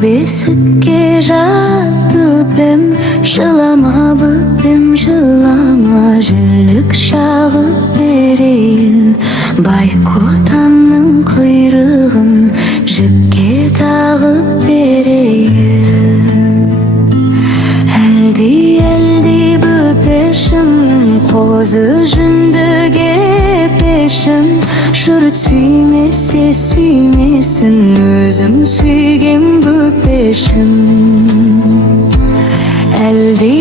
бесікке жат бөпем, жылама бөпем, жылама, жілік шағып берейін. Байкотанның құйрығын жіпке тағып берейін. Әлди бөпешім, қозы жүндіге пешім, жұрт сүймесе сүймесін, өзім сүйген бөпешім. Әлди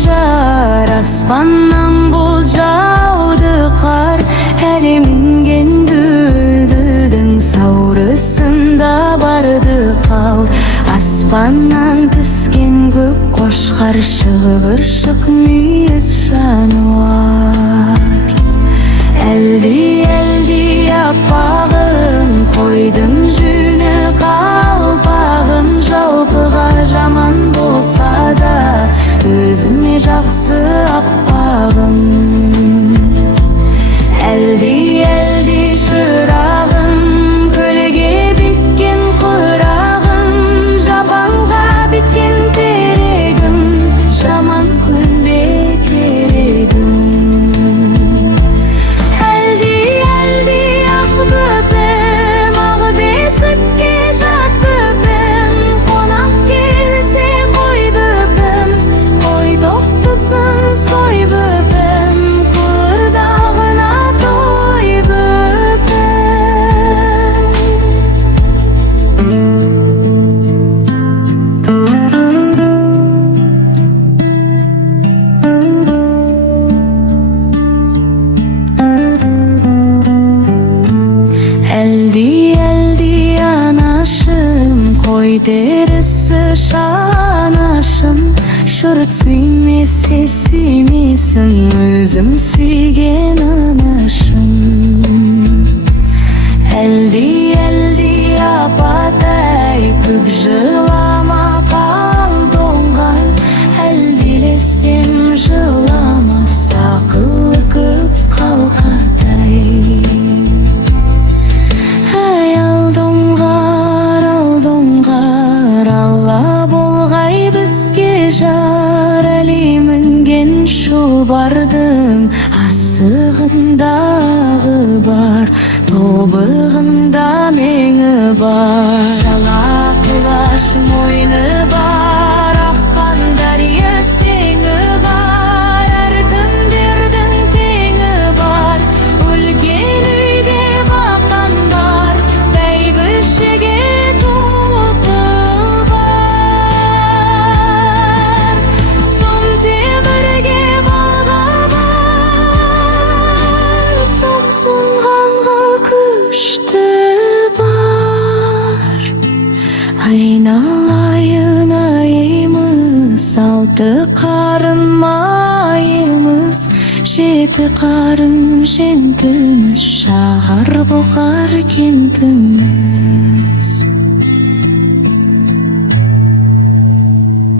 жар, аспаннан бұл жауды қар, әлемінген дүлдүлдің саурысында барды қал. Аспаннан түскен көк қошқар, шығыршық мүйіз жануар. Әлди аппағым, қойдың жүні қалпағым, жалпыға жаман болса да өзіме жақсы аппағым. Әлди шырағым, көлге біткен құрағым, жапанға біткен терегім, жаман күнде керегім. Әлди ақ бөпем, ақ бесікке жат бөпем, қонақ келсе қой бөпем, қой тоқтысын сой бөпем, құрдағына той бөпем. Әлди анашым, қой терісі шанашым, жұрт сүймесе сүймесін, өзім сүйген анашым. Әлди апатай, көк жылама қал доңған, әлдилесем жылама, сақылы көк қалқатай. Әй алдоңғар, алла болғай бізге жар, әлемінген шұбардың асығындағы бар, тобығында меңі бар. Сала құлаш мойны бар, аққан дария сеңі бар, әркімдердің теңі бар, өлген үйде бақан бар, бәйбішеге топы бар. Сом темірге балға бар, сомсынғанға күшті бар. Айналайын айымыз, алты қарын майымыз, жеті қарын жентіміз, шағар бұғар кентіміз.